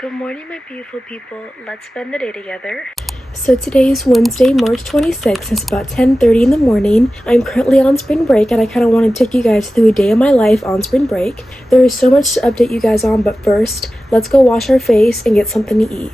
Good morning, my beautiful people. Let's spend the day together. So today is Wednesday, March 26th. It's about 10:30 in the morning. I'm currently on spring break and I kind of want to take you guys through a day of my life on spring break. There is so much to update you guys on, but first, let's go wash our face and get something to eat.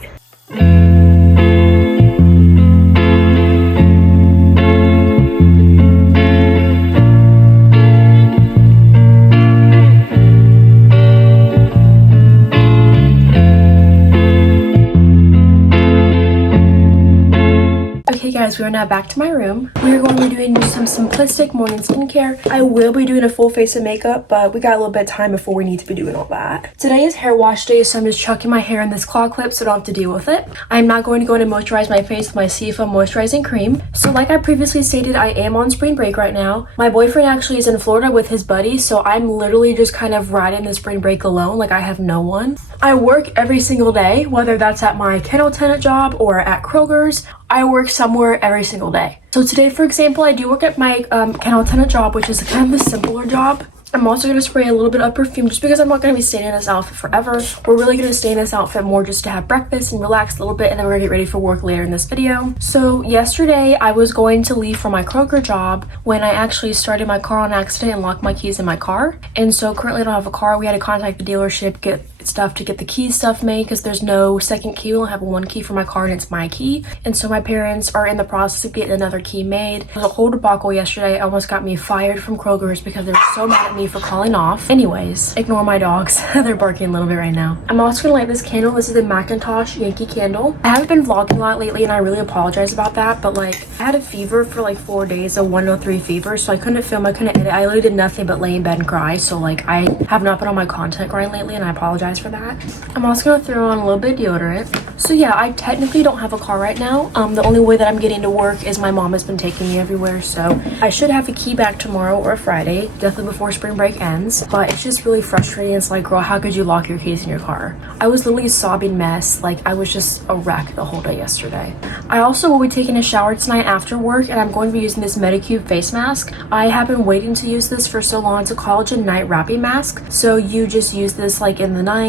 Okay guys, we are now back to my room. We are going to be doing some simplistic morning skincare. I will be doing a full face of makeup, but we got a little bit of time before we need to be doing all that. Today is hair wash day, so I'm just chucking my hair in this claw clip so I don't have to deal with it. I'm not going to go in and moisturize my face with my CFO moisturizing cream. So like I previously stated, I am on spring break right now. My boyfriend actually is in Florida with his buddies, so I'm literally just kind of riding the spring break alone. Like I have no one. I work every single day, whether that's at my kennel tenant job or at Kroger's. I work somewhere every single day. So today, for example, I do work at my kennel attendant job, which is kind of a simpler job. I'm also going to spray a little bit of perfume just because I'm not going to be staying in this outfit forever. We're really going to stay in this outfit more just to have breakfast and relax a little bit, and then we're going to get ready for work later in this video. So yesterday, I was going to leave for my Kroger job when I actually started my car on accident and locked my keys in my car. And so currently I don't have a car. We had to contact the dealership, get stuff to get the key stuff made because there's no second key. We only have one key for my car and it's my key. And so my parents are in the process of getting another key made. It was a whole debacle yesterday. It almost got me fired from Kroger's because they were so mad at me for calling off. Anyways, ignore my dogs. They're barking a little bit right now. I'm also gonna light this candle. This is the Macintosh Yankee candle. I haven't been vlogging a lot lately and I really apologize about that, but like I had a fever for like 4 days, a 103 fever, so I couldn't film, I couldn't edit. I literally did nothing but lay in bed and cry. So like I have not been on my content grind lately and I apologize for that. I'm also gonna throw on a little bit of deodorant. So yeah, I technically don't have a car right now. The only way that I'm getting to work is my mom has been taking me everywhere, so I should have a key back tomorrow or Friday, definitely before spring break ends. But it's just really frustrating. It's like, girl, how could you lock your keys in your car? I was literally a sobbing mess. Like I was just a wreck the whole day yesterday. I also will be taking a shower tonight after work, and I'm going to be using this Medicube face mask. I have been waiting to use this for so long. It's a collagen night wrapping mask, so you just use this like in the night.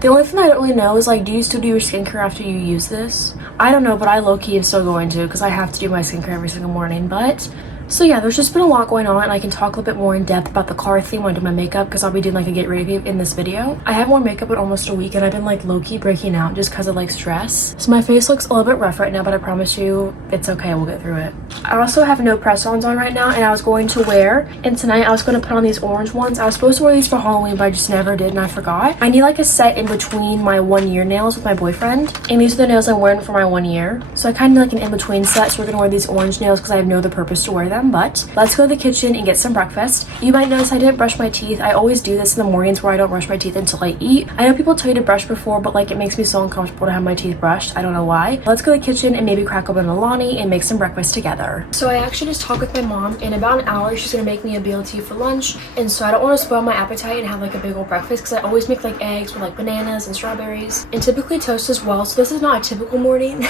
The only thing I don't really know is like, do you still do your skincare after you use this? I don't know, but I low-key am still going to because I have to do my skincare every single morning. But so yeah, there's just been a lot going on, and I can talk a little bit more in depth about the car theme when I do my makeup because I'll be doing like a get ready in this video. I haven't worn makeup in almost a week and I've been like low-key breaking out just because of like stress. So my face looks a little bit rough right now, but I promise you it's okay, we'll get through it. I also have no press-ons on right now, and I was going to wear, and tonight I was going to put on these orange ones. I was supposed to wear these for Halloween, but I just never did and I forgot. I need like a set in between my 1 year nails with my boyfriend, and these are the nails I'm wearing for my 1 year. So I kind of need like an in-between set, so we're gonna wear these orange nails because I have no other purpose to wear them. But let's go to the kitchen and get some breakfast. You might notice I didn't brush my teeth. I always do this in the mornings where I don't brush my teeth until I eat. I know people tell you to brush before, but like it makes me so uncomfortable to have my teeth brushed. I don't know why. Let's go to the kitchen and maybe crack open a Lonnie and make some breakfast together. So I actually just talked with my mom. In about an hour, she's gonna make me a BLT for lunch, and so I don't want to spoil my appetite and have like a big old breakfast because I always make like eggs with like bananas and strawberries and typically toast as well. So this is not a typical morning,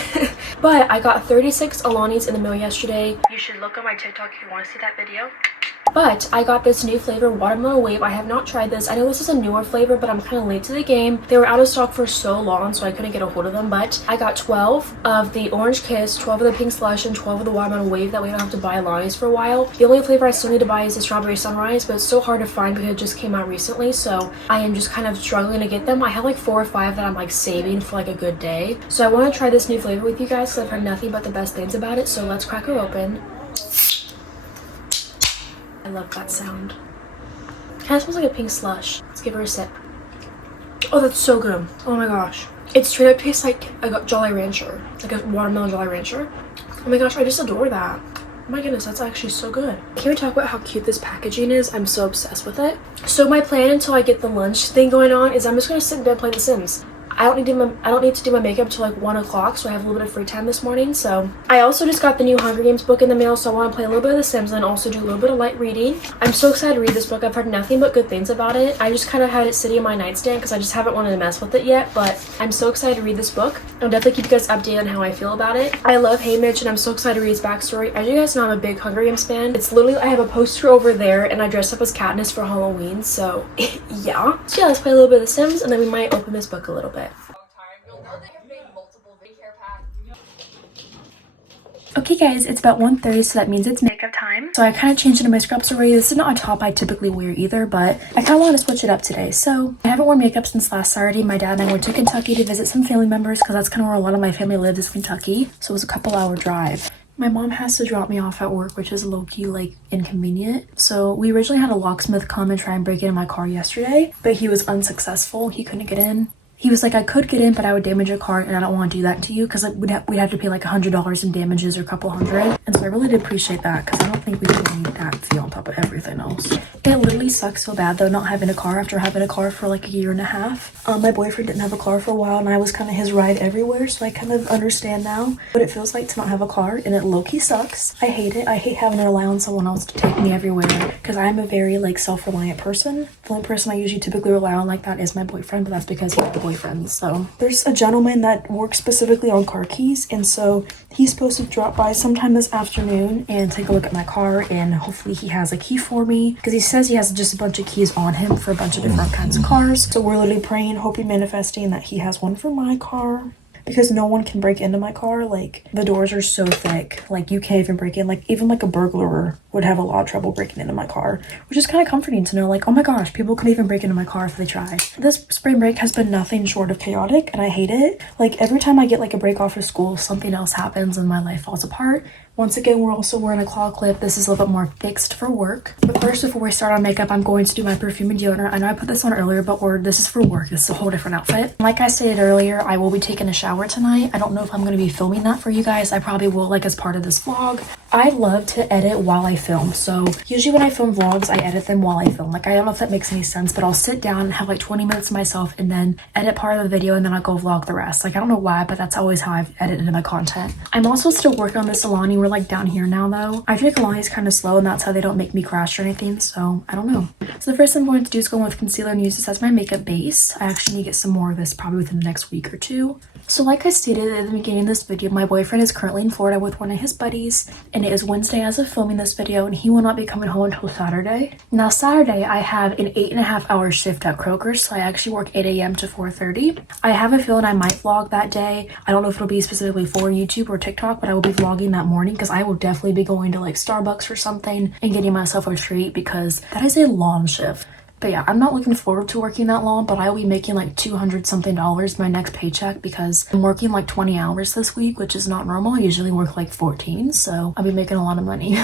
but I got 36 Alani's in the mail yesterday. You should look on my TikTok if you want to see that video. But I got this new flavor, watermelon wave. I have not tried this. I know this is a newer flavor, but I'm kind of late to the game. They were out of stock for so long, so I couldn't get a hold of them. But I got 12 of the orange kiss, 12 of the pink slush, and 12 of the watermelon wave. That way I don't have to buy Alani's for a while. The only flavor I still need to buy is the strawberry sunrise, but it's so hard to find because it just came out recently. So I am just kind of struggling to get them. I have like 4 or 5 that I'm like saving for like a good day. So I want to try this new flavor with you guys because I've heard nothing but the best things about it. So let's crack her open. I love that sound. Kind of smells like a pink slush. Let's give her a sip. Oh, that's so good. Oh my gosh. It straight up tastes like a Jolly Rancher. Like a watermelon Jolly Rancher. Oh my gosh, I just adore that. Oh my goodness, that's actually so good. Can we talk about how cute this packaging is? I'm so obsessed with it. So my plan until I get the lunch thing going on is I'm just gonna sit in bed and play The Sims. I don't need to do my makeup till like 1 o'clock, so I have a little bit of free time this morning. So I also just got the new Hunger Games book in the mail, so I want to play a little bit of The Sims and also do a little bit of light reading. I'm so excited to read this book. I've heard nothing but good things about it. I just kind of had it sitting in my nightstand because I just haven't wanted to mess with it yet, but I'm so excited to read this book. I'll definitely keep you guys updated on how I feel about it. I love Haymitch and I'm so excited to read his backstory. As you guys know, I'm a big Hunger Games fan. It's literally, I have a poster over there and I dressed up as Katniss for Halloween, so yeah. So yeah, let's play a little bit of The Sims and then we might open this book a little bit. Okay guys, it's about 1:30, so that means it's makeup time. So I kind of changed into my scrubs already. This is not a top I typically wear either, but I kind of want to switch it up today. So I haven't worn makeup since last Saturday. My dad and I went to Kentucky to visit some family members because that's kind of where a lot of my family lives, is Kentucky. So it was a couple-hour drive. My mom has to drop me off at work, which is low-key like inconvenient. So we originally had a locksmith come and try and break into my car yesterday, but he was unsuccessful. He couldn't get in. He was like, I could get in, but I would damage your car, and I don't want to do that to you because we'd have to pay like $100 in damages or a couple hundred. And so I really did appreciate that because I don't think we really need that fee on top of everything else. It literally sucks so bad though, not having a car after having a car for like a year and a half. My boyfriend didn't have a car for a while, and I was kind of his ride everywhere, so I kind of understand now what it feels like to not have a car, and it low-key sucks. I hate it. I hate having to rely on someone else to take me everywhere because I'm a very like self-reliant person. The only person I usually typically rely on like that is my boyfriend, but that's because he's the boyfriend. So there's a gentleman that works specifically on car keys, and so he's supposed to drop by sometime this afternoon and take a look at my car, and hopefully he has a key for me because he says he has just a bunch of keys on him for a bunch of different kinds of cars. So we're literally praying, hoping, manifesting that he has one for my car, because no one can break into my car. Like, the doors are so thick, like you can't even break in. Like, even like a burglar would have a lot of trouble breaking into my car, which is kind of comforting to know, like, oh my gosh, people can even break into my car if they try. This spring break has been nothing short of chaotic, and I hate it. Like, every time I get like a break off of school, something else happens and my life falls apart. Once again, we're also wearing a claw clip. This is a little bit more fixed for work. But first, before we start on makeup, I'm going to do my perfume and deodorant. I know I put this on earlier, but this is for work. This is a whole different outfit. Like I stated earlier, I will be taking a shower tonight. I don't know if I'm going to be filming that for you guys. I probably will, like, as part of this vlog. I love to edit while I film. So usually when I film vlogs, I edit them while I film. Like, I don't know if that makes any sense, but I'll sit down and have like 20 minutes to myself and then edit part of the video, and then I'll go vlog the rest. Like, I don't know why, but that's always how I've edited my content. I'm also still working on this Alani. We're like down here now though. I feel like Alani is kind of slow, and that's how they don't make me crash or anything, so I don't know. So the first thing I'm going to do is go in with concealer and use this as my makeup base. I actually need to get some more of this probably within the next week or two. So like I stated at the beginning of this video, my boyfriend is currently in Florida with one of his buddies, and it is Wednesday as of filming this video, and he will not be coming home until Saturday. Now Saturday, I have an 8.5-hour shift at Kroger, so I actually work 8 a.m. to 4:30. I have a feeling I might vlog that day. I don't know if it'll be specifically for YouTube or TikTok, but I will be vlogging that morning because I will definitely be going to like Starbucks or something and getting myself a treat because that is a long shift. But yeah, I'm not looking forward to working that long, but I will be making like $200 something my next paycheck because I'm working like 20 hours this week, which is not normal. I usually work like 14, so I'll be making a lot of money.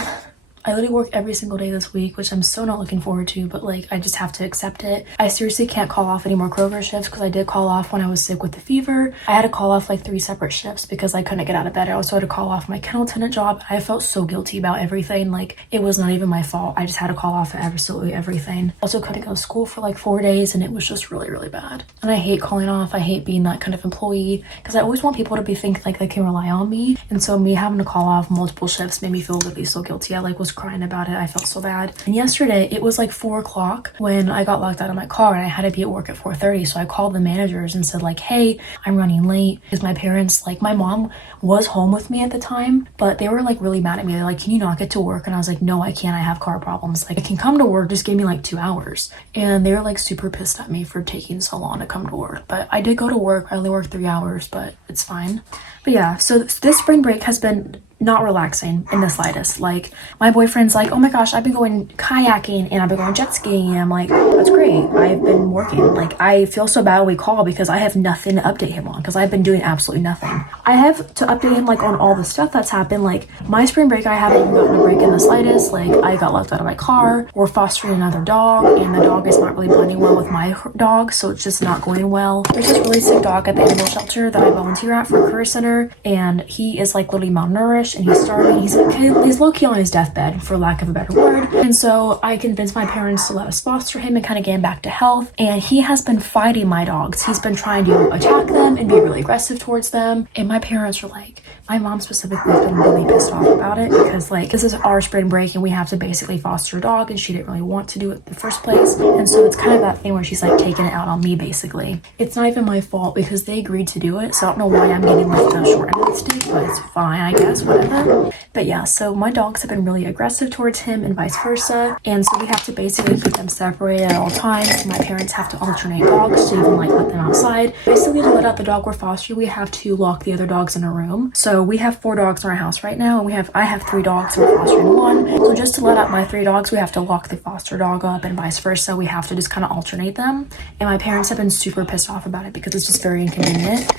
I literally work every single day this week, which I'm so not looking forward to, but like I just have to accept it. I seriously can't call off any more Kroger shifts because I did call off when I was sick with the fever. I had to call off like 3 separate shifts because I couldn't get out of bed. I also had to call off my kennel attendant job. I felt so guilty about everything. Like, it was not even my fault. I just had to call off absolutely everything. Also couldn't go to school for like 4 days, and it was just really, really bad. And I hate calling off. I hate being that kind of employee because I always want people to be thinking like they can rely on me. And so me having to call off multiple shifts made me feel really so guilty. I like was crying about it. I felt so bad. And yesterday it was like 4 o'clock when I got locked out of my car, and I had to be at work at 4:30. So I called the managers and said like, hey, I'm running late because my parents, like my mom was home with me at the time, but they were like really mad at me. They're like, can you not get to work? And I was like, no, I can't. I have car problems. Like, I can come to work. Just give me like 2 hours. And they were like super pissed at me for taking so long to come to work. But I did go to work. I only worked 3 hours, but it's fine. But yeah, so this spring break has been not relaxing in the slightest. Like, my boyfriend's like, oh my gosh, I've been going kayaking and I've been going jet skiing, and I'm like, that's great. I've been working. Like, I feel so bad when we call because I have nothing to update him on because I've been doing absolutely nothing. I have to update him like on all the stuff that's happened. Like, my spring break, I haven't even gotten a break in the slightest. Like, I got left out of my car. We're fostering another dog, and the dog is not really blending well with my dog, so it's just not going well. There's this really sick dog at the animal shelter that I volunteer at for a career center, and he is like literally malnourished, and he's starving. He's low-key on his deathbed, for lack of a better word. And so I convinced my parents to let us foster him and kind of get him back to health. And he has been fighting my dogs. He's been trying to attack them and be really aggressive towards them. And my parents are like, my mom specifically has been really pissed off about it because like this is our spring break and we have to basically foster a dog, and she didn't really want to do it in the first place. And so it's kind of that thing where she's like taking it out on me basically. It's not even my fault because they agreed to do it, so I don't know why I'm getting like the short end of the stick, but it's fine, I guess, whatever. whatever. But yeah, so my dogs have been really aggressive towards him and vice versa. And so we have to basically keep them separated at all times. My parents have to alternate dogs to even like let them outside. Basically to let out the dog we're fostering, we have to lock the other dogs in a room. So we have 4 dogs in our house right now, and I have 3 dogs, so we're fostering 1. So just to let out my 3 dogs, we have to lock the foster dog up and vice versa. We have to just kind of alternate them. And my parents have been super pissed off about it because it's just very inconvenient.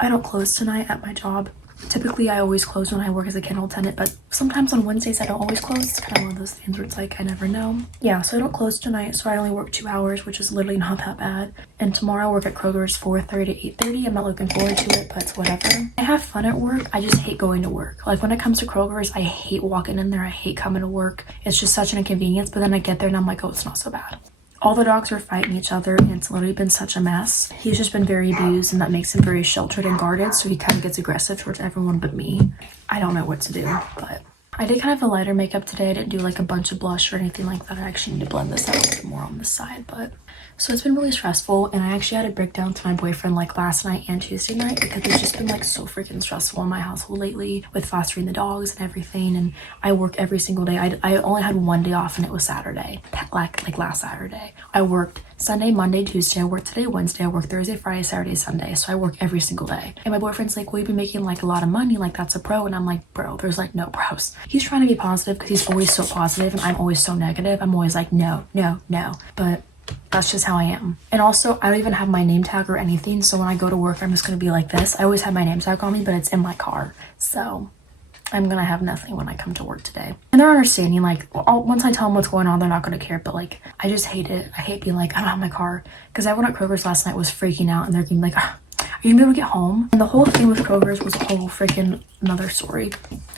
I don't close tonight at my job. Typically, I always close when I work as a kennel attendant, but sometimes on Wednesdays I don't always close. It's kind of one of those things where it's like, I never know. Yeah, so I don't close tonight, so I only work 2 hours, which is literally not that bad. And tomorrow I work at Kroger's 4:30 to 8:30. I'm not looking forward to it, but it's whatever. I have fun at work. I just hate going to work. Like when it comes to Kroger's, I hate walking in there. I hate coming to work. It's just such an inconvenience, but then I get there and I'm like, oh, it's not so bad. All the dogs are fighting each other, and it's literally been such a mess. He's just been very abused, and that makes him very sheltered and guarded, so he kind of gets aggressive towards everyone but me. I don't know what to do, but I did kind of a lighter makeup today. I didn't do like a bunch of blush or anything like that. I actually need to blend this out a bit more on this side, but so it's been really stressful, and I actually had a breakdown to my boyfriend like last night and Tuesday night because it's just been like so freaking stressful in my household lately with fostering the dogs and everything. And I work every single day. I only had 1 day off, and it was Saturday, like last Saturday. I worked Sunday, Monday, Tuesday. I worked today, Wednesday. I worked Thursday, Friday, Saturday, Sunday. So I work every single day. And my boyfriend's like, well, you've been making like a lot of money. Like that's a pro. And I'm like, bro, there's like no pros. He's trying to be positive because he's always so positive and I'm always so negative. I'm always like, no. But that's just how I am. And also, I don't even have my name tag or anything. So when I go to work, I'm just going to be like this. I always have my name tag on me, but it's in my car. So I'm going to have nothing when I come to work today. And they're understanding, like, once I tell them what's going on, they're not going to care. But, like, I just hate it. I hate being like, I don't have my car. Because everyone at Kroger's last night was freaking out. And they're being like, are you going to be able to get home? And the whole thing with Kroger's was a whole freaking another story.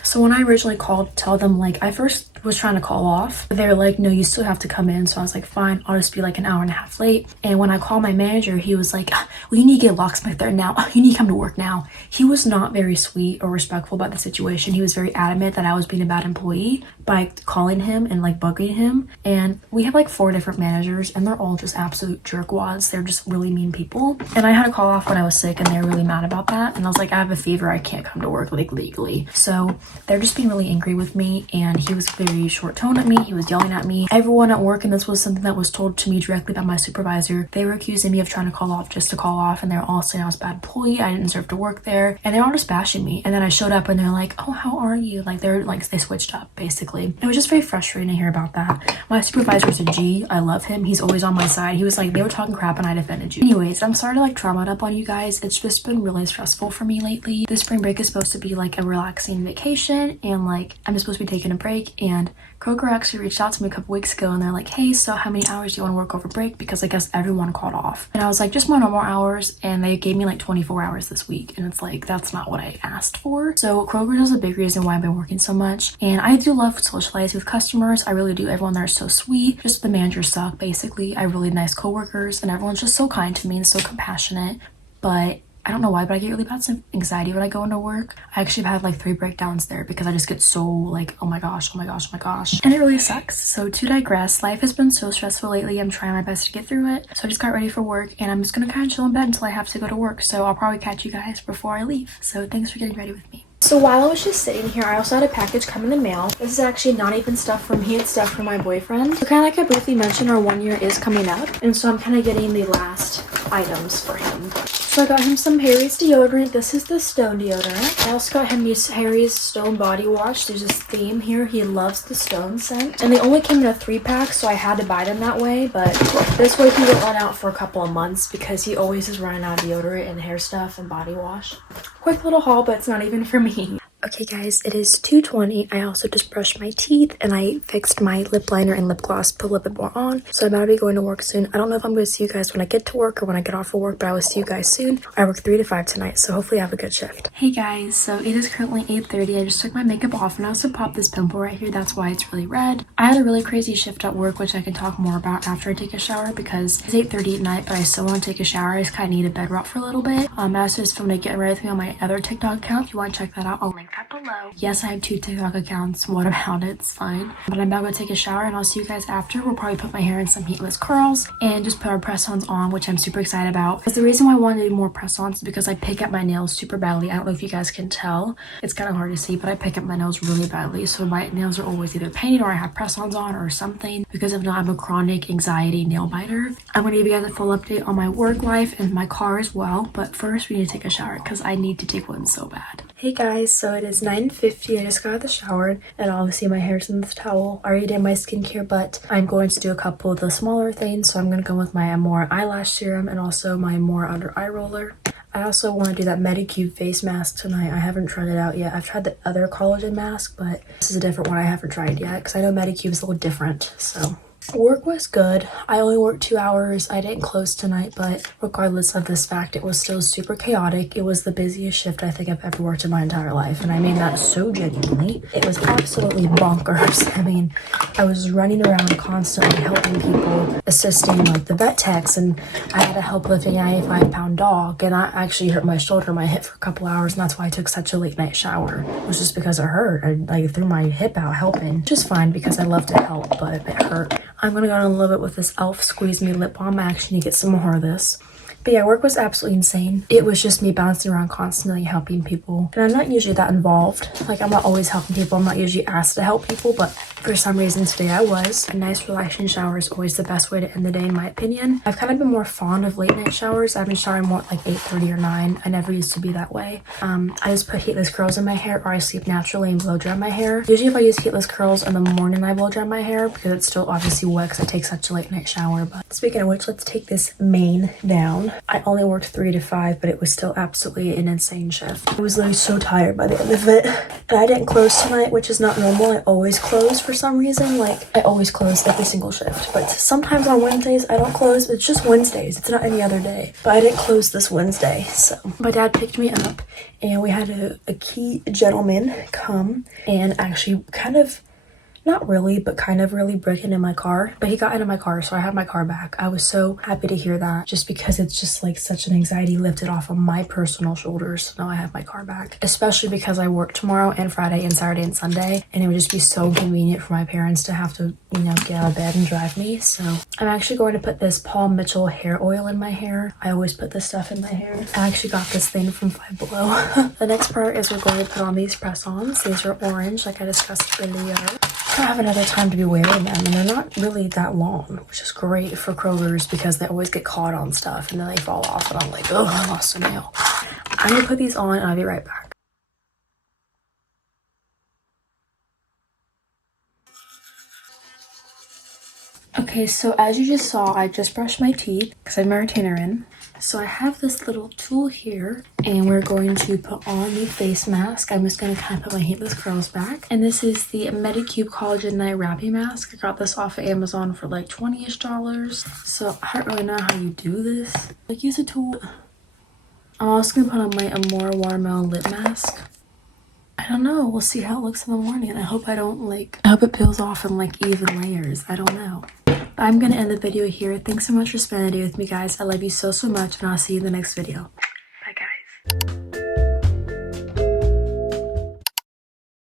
So when I originally called to tell them, like, I first was trying to call off. They were like, no, you still have to come in. So I was like, fine, I'll just be like an hour and a half late. And when I called my manager, he was like, well, you need to get a locksmith there now. You need to come to work now. He was not very sweet or respectful about the situation. He was very adamant that I was being a bad employee by calling him and like bugging him. And we have like 4 different managers, and they're all just absolute jerkwads. They're just really mean people. And I had to call off when I was sick, and they were really mad about that. And I was like, I have a fever. I can't come to work like legally. So they're just being really angry with me. And he was very short toned at me. He was yelling at me. Everyone at work, and this was something that was told to me directly by my supervisor, they were accusing me of trying to call off just to call off. And they were all saying I was a bad employee. I didn't deserve to work there. And they were all just bashing me. And then I showed up and they're like, oh, how are you? Like they switched up basically. It was just very frustrating to hear about that. My supervisor's a G. I love him. He's always on my side. He was like, they were talking crap and I defended you. Anyways, I'm sorry to like trauma it up on you guys. It's just been really stressful for me lately. This spring break is supposed to be like a relaxing vacation, and like I'm just supposed to be taking a break. And Kroger actually reached out to me a couple weeks ago and they're like, hey, so how many hours do you want to work over break? Because I guess everyone called off. And I was like, just my normal hours. And they gave me like 24 hours this week. And it's like, that's not what I asked for. So Kroger is a big reason why I've been working so much. And I do love socializing with customers. I really do. Everyone there is so sweet. Just the managers suck, basically. I have really nice coworkers and everyone's just so kind to me and so compassionate. But I don't know why, but I get really bad anxiety when I go into work. I actually have had like 3 breakdowns there because I just get so like, oh my gosh. And it really sucks. So to digress, life has been so stressful lately. I'm trying my best to get through it. So I just got ready for work and I'm just gonna kind of chill in bed until I have to go to work. So I'll probably catch you guys before I leave. So thanks for getting ready with me. So while I was just sitting here, I also had a package come in the mail. This is actually not even stuff from me, it's stuff from my boyfriend. So kind of like I briefly mentioned, our 1 year is coming up. And so I'm kind of getting the last items for him. So I got him some Harry's deodorant. This is the Stone deodorant. I also got him Harry's Stone body wash. There's this theme here. He loves the Stone scent. And they only came in a 3-pack, so I had to buy them that way. But this way he won't run out for a couple of months because he always is running out of deodorant and hair stuff and body wash. Quick little haul, but it's not even for me. Okay guys, it is 2:20. I also just brushed my teeth and I fixed my lip liner and lip gloss, put a little bit more on. So I'm about to be going to work soon. I don't know if I'm going to see you guys when I get to work or when I get off of work, but I will see you guys soon. I work 3 to 5 tonight, so hopefully I have a good shift. Hey guys, so it is currently 8:30. I just took my makeup off and I also popped this pimple right here. That's why it's really red. I had a really crazy shift at work, which I can talk more about after I take a shower because it's 8:30 at night, but I still want to take a shower. I just kind of need a bed rock for a little bit. I also just filmed a Get Ready With Me on my other TikTok account. If you want to check that out, I'll link that below. Yes, I have 2 TikTok accounts. What about it? It's fine. But I'm about to take a shower and I'll see you guys after. We'll probably put my hair in some heatless curls and just put our press-ons on, which I'm super excited about. Because the reason why I wanted to do more press-ons is because I pick at my nails super badly. I don't know if you guys can tell. It's kind of hard to see, but I pick at my nails really badly. So my nails are always either painted or I have press-ons on or something. Because if not, I'm a chronic anxiety nail biter. I'm going to give you guys a full update on my work life and my car as well. But first, we need to take a shower because I need to take one so bad. Hey guys, so it is 9:50. I just got out of the shower and obviously my hair's in this towel. I already did my skincare, but I'm going to do a couple of the smaller things. So I'm going to go with my Amore eyelash serum and also my Amore under eye roller. I also want to do that Medicube face mask tonight. I haven't tried it out yet. I've tried the other collagen mask, but this is a different one I haven't tried yet because I know Medicube is a little different. So work was good. I only worked 2 hours. I didn't close tonight, but regardless of this fact, it was still super chaotic. It was the busiest shift I think I've ever worked in my entire life, and I mean that so genuinely. It was absolutely bonkers. I mean, I was running around constantly helping people, assisting like the vet techs, and I had to help lifting a 95-pound dog, and I actually hurt my shoulder, my hip for a couple hours, and that's why I took such a late night shower. It was just because it hurt. I like threw my hip out helping. Just fine because I love to help, but it hurt. I'm gonna go on a little bit with this e.l.f. Squeeze Me Lip Balm. I actually need to get some more of this. But yeah, work was absolutely insane. It was just me bouncing around constantly helping people. And I'm not usually that involved. Like, I'm not always helping people. I'm not usually asked to help people, but for some reason today I was. A nice relaxing shower is always the best way to end the day in my opinion. I've kind of been more fond of late night showers. I've been showering more at like 8:30 or 9. I never used to be that way. I just put heatless curls in my hair or I sleep naturally and blow dry my hair. Usually if I use heatless curls in the morning, I blow dry my hair because it's still obviously wet because I take such a late night shower. But speaking of which, let's take this mane down. I only worked 3 to 5, but it was still absolutely an insane shift. I was literally so tired by the end of it. And I didn't close tonight, which is not normal. I always close for some reason. Like, I always close every single shift. But sometimes on Wednesdays, I don't close. It's just Wednesdays. It's not any other day. But I didn't close this Wednesday. So my dad picked me up and we had a key gentleman come and actually kind of, not really, but kind of really break into my car. But he got into my car, so I have my car back. I was so happy to hear that just because it's just like such an anxiety lifted off of my personal shoulders. Now I have my car back, especially because I work tomorrow and Friday and Saturday and Sunday, and it would just be so convenient for my parents to have to, you know, get out of bed and drive me. So I'm actually going to put this Paul Mitchell hair oil in my hair. I always put this stuff in my hair. I actually got this thing from Five Below. The next part is we're going to put on these press-ons. These are orange, like I discussed earlier. I don't have another time to be wearing them, and they're not really that long, which is great for curlers because they always get caught on stuff and then they fall off and I'm like, oh, I lost a nail. I'm gonna put these on and I'll be right back. Okay, so as you just saw, I just brushed my teeth because I have my retainer in. So I have this little tool here and we're going to put on the face mask. I'm just going to kind of put my heatless curls back. And this is the Medicube Collagen Night Wrapping Mask. I got this off of Amazon for like $20-ish. So I don't really know how you do this. Like, use a tool. I'm also going to put on my Amore Watermelon Lip Mask. I don't know. We'll see how it looks in the morning. I hope I hope it peels off in like even layers. I don't know. I'm gonna end the video here. Thanks so much for spending the day with me, guys. I love you so much, and I'll see you in the next video. Bye, guys.